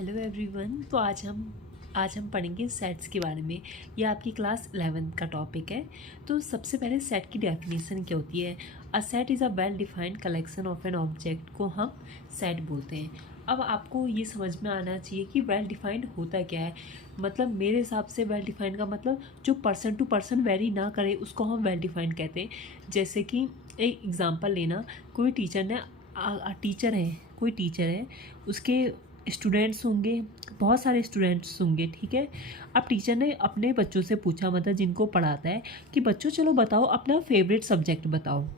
Hello everyone. तो आज हम पढ़ेंगे सेट्स के बारे में। ये आपकी क्लास 11 का टॉपिक है। तो सबसे पहले सेट की डेफिनेशन क्या होती है। A set is a well defined collection of an object को हम सेट बोलते हैं। अब आपको ये समझ में आना चाहिए कि वेल डिफाइंड होता क्या है। मतलब मेरे हिसाब से वेल डिफाइंड का मतलब जो पर्सन टू पर्सन वेरी ना करे उसको हम वेल डिफाइंड कहते हैं। जैसे कि एक एग्ज़ाम्पल लेना, कोई टीचर ने कोई टीचर है, उसके स्टूडेंट्स होंगे, बहुत सारे स्टूडेंट्स होंगे, ठीक है। अब टीचर ने अपने बच्चों से पूछा, मतलब जिनको पढ़ाता है, कि बच्चों चलो बताओ अपना फेवरेट सब्जेक्ट बताओ।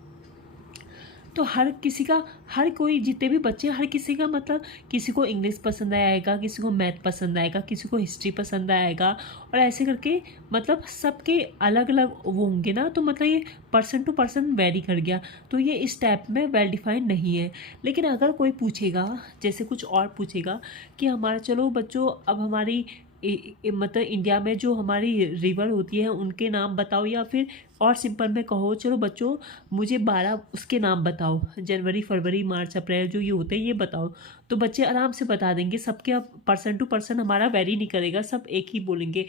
तो हर कोई जितने भी बच्चे हर किसी का मतलब किसी को इंग्लिश पसंद आएगा, किसी को मैथ पसंद आएगा, किसी को हिस्ट्री पसंद आएगा, और ऐसे करके मतलब सबके अलग अलग वो होंगे ना। तो मतलब ये पर्सन टू पर्सन वेरी कर गया। तो ये इस टाइप में वेल डिफाइंड नहीं है। लेकिन अगर कोई पूछेगा, जैसे कुछ और पूछेगा कि हमारा चलो बच्चों अब हमारी मतलब इंडिया में जो हमारी रिवर होती है उनके नाम बताओ, या फिर और सिंपल में कहो चलो बच्चों मुझे 12 उसके नाम बताओ, जनवरी फरवरी मार्च अप्रैल जो ये होते हैं ये बताओ। तो बच्चे आराम से बता देंगे। सबके अब पर्सन टू पर्सन हमारा वेरी नहीं करेगा, सब एक ही बोलेंगे।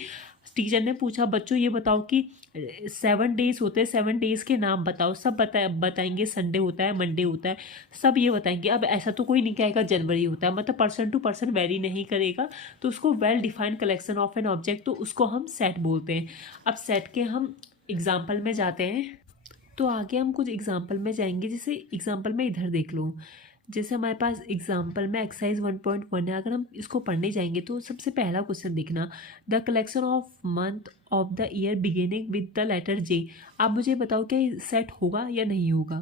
टीचर ने पूछा बच्चों ये बताओ कि 7 डेज होते हैं, 7 डेज के नाम बताओ। सब बताएंगे संडे होता है, मंडे होता है, सब ये बताएंगे। अब ऐसा तो कोई नहीं कहेगा जनवरी होता है, मतलब पर्सन टू पर्सन वेरी नहीं करेगा। तो उसको well defined collection of an object, तो उसको हम सेट बोलते हैं। अब सेट के हम एग्जाम्पल में जाते हैं। तो आगे हम कुछ एग्जाम्पल में जाएंगे। जैसे एग्जाम्पल में इधर देख लो, जैसे हमारे पास एग्जाम्पल में एक्सरसाइज 1.1 है। अगर हम इसको पढ़ने जाएंगे तो सबसे पहला क्वेश्चन देखना, the collection of month of the year beginning with the letter J. आप मुझे बताओ क्या ये सेट होगा या नहीं होगा।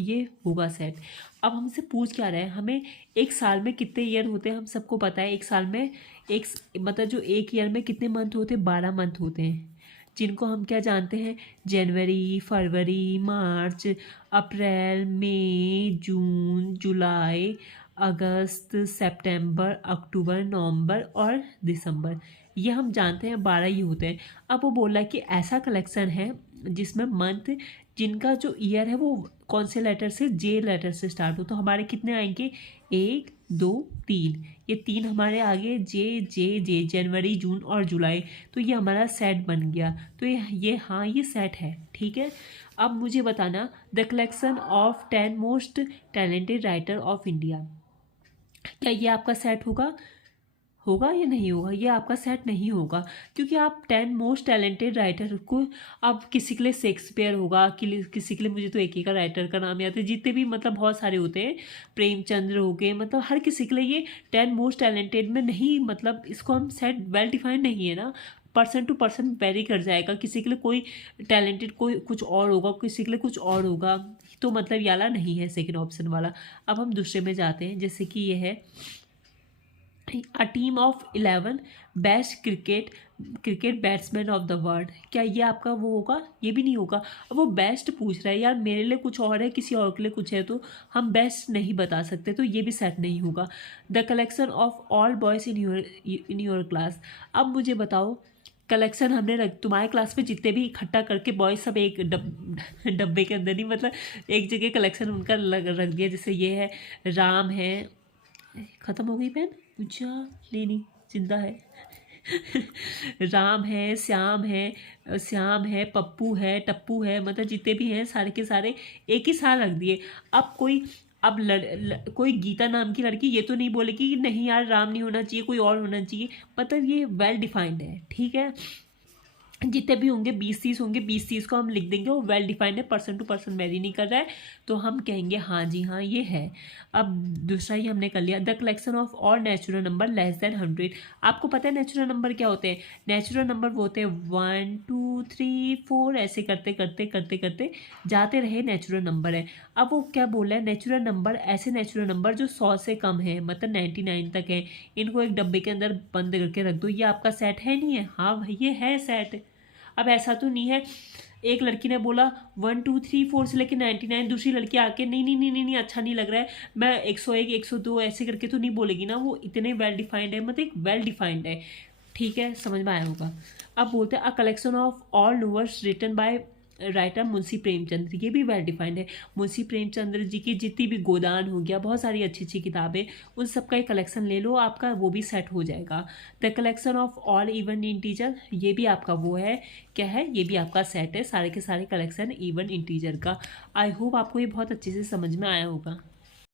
ये होगा सेट। अब हमसे पूछ क्या रहा है, हमें एक साल में कितने ईयर होते हैं हम सबको पता है। एक साल में एक मतलब जो एक ईयर में कितने मंथ होते हैं, 12 मंथ होते हैं, जिनको हम क्या जानते हैं, जनवरी फरवरी मार्च अप्रैल मई जून जुलाई अगस्त सितंबर अक्टूबर नवंबर और दिसंबर। ये हम जानते हैं 12 ही होते हैं। अब वो बोल रहा है कि ऐसा कलेक्शन है जिसमें मंथ जिनका जो ईयर है वो कौन से लेटर से, जे लेटर से स्टार्ट हो। तो हमारे कितने आएंगे, 1 2 3, ये 3 हमारे आगे, जे जे जे जनवरी जून और जुलाई। तो ये हमारा सेट बन गया। तो ये हाँ ये सेट है, ठीक है। अब मुझे बताना, the collection of 10 most talented writer of India. क्या ये आपका सेट होगा होगा या नहीं होगा। ये आपका सेट नहीं होगा, क्योंकि आप 10 मोस्ट टैलेंटेड राइटर को, अब किसी के लिए शेक्सपियर होगा, किसी के लिए मुझे तो एक ही का राइटर का नाम याद है, जितने भी मतलब बहुत सारे होते हैं, प्रेमचंद्र हो गए, मतलब हर किसी के लिए ये 10 मोस्ट टैलेंटेड में नहीं, मतलब इसको हम सेट वेल डिफाइंड नहीं है ना। पर्सन टू पर्सन वेरी कर जाएगा। किसी के लिए कोई टैलेंटेड कोई कुछ और होगा, किसी के लिए कुछ और होगा। तो मतलब ये वाला नहीं है सेकेंड ऑप्शन वाला। अब हम दूसरे में जाते हैं। जैसे कि ये है a team of 11 best cricket batsman of the world. क्या ये आपका वो होगा, ये भी नहीं होगा। अब वो बेस्ट पूछ रहा है, यार मेरे लिए कुछ और है किसी और के लिए कुछ है, तो हम बेस्ट नहीं बता सकते, तो ये भी सेट नहीं होगा। The collection of all boys in your class. अब मुझे बताओ, कलेक्शन हमने रख तुम्हारे क्लास में जितने भी इकट्ठा करके बॉयज़ सब एक डब्बे के अंदर नहीं, मतलब एक जगह कलेक्शन उनका रख दिया। जैसे ये है, राम है, ख़त्म हो गई पेन, पूछा लेनी जिंदा है राम है, श्याम है, पप्पू है, टप्पू है, मतलब जितने भी हैं सारे के सारे एक ही साथ रख दिए। अब कोई गीता नाम की लड़की ये तो नहीं बोलेगी कि नहीं यार राम नहीं होना चाहिए, कोई और होना चाहिए। मतलब ये वेल डिफाइंड है, ठीक है। जितने भी होंगे 20-30 होंगे, 20-30 को हम लिख देंगे, वो वेल डिफाइंड है, पर्सन टू पर्सन वेरी नहीं कर रहा है, तो हम कहेंगे हाँ जी हाँ ये है। अब दूसरा ही हमने कर लिया, the collection of all natural number less than 100। आपको पता है नेचुरल नंबर क्या होते हैं। नेचुरल नंबर वो होते हैं 1 2 3 4, ऐसे करते करते करते करते जाते रहे नेचुरल नंबर है। अब वो क्या बोल रहा है, नेचुरल नंबर ऐसे नेचुरल नंबर जो 100 से कम है, मतलब 99 तक है, इनको एक डब्बे के अंदर बंद करके रख दो। ये आपका सेट है नहीं है, हाँ भाई ये है सेट। अब ऐसा तो नहीं है, एक लड़की ने बोला 1 2 3 4 से लेकर 99, दूसरी लड़की आके नहीं नहीं नहीं नहीं नहीं अच्छा नहीं लग रहा है, मैं 101 102 ऐसे करके तो नहीं बोलेगी ना। वो इतने वेल डिफाइंड है, मतलब एक वेल डिफाइंड है, ठीक है, समझ में आया होगा। अब बोलते हैं a collection of all novels written by writer Munshi Premchand, ये भी वेल डिफाइंड है। मुंशी प्रेमचंद्र जी की जितनी भी गोदान हो गया, बहुत सारी अच्छी अच्छी किताबें, उन सब का एक कलेक्शन ले लो, आपका वो भी सेट हो जाएगा। The collection of all even integer, ये भी आपका वो है, क्या है, ये भी आपका सेट है, सारे के सारे कलेक्शन इवन इंटीजर का। आई होप आपको ये बहुत अच्छे से समझ में आया होगा।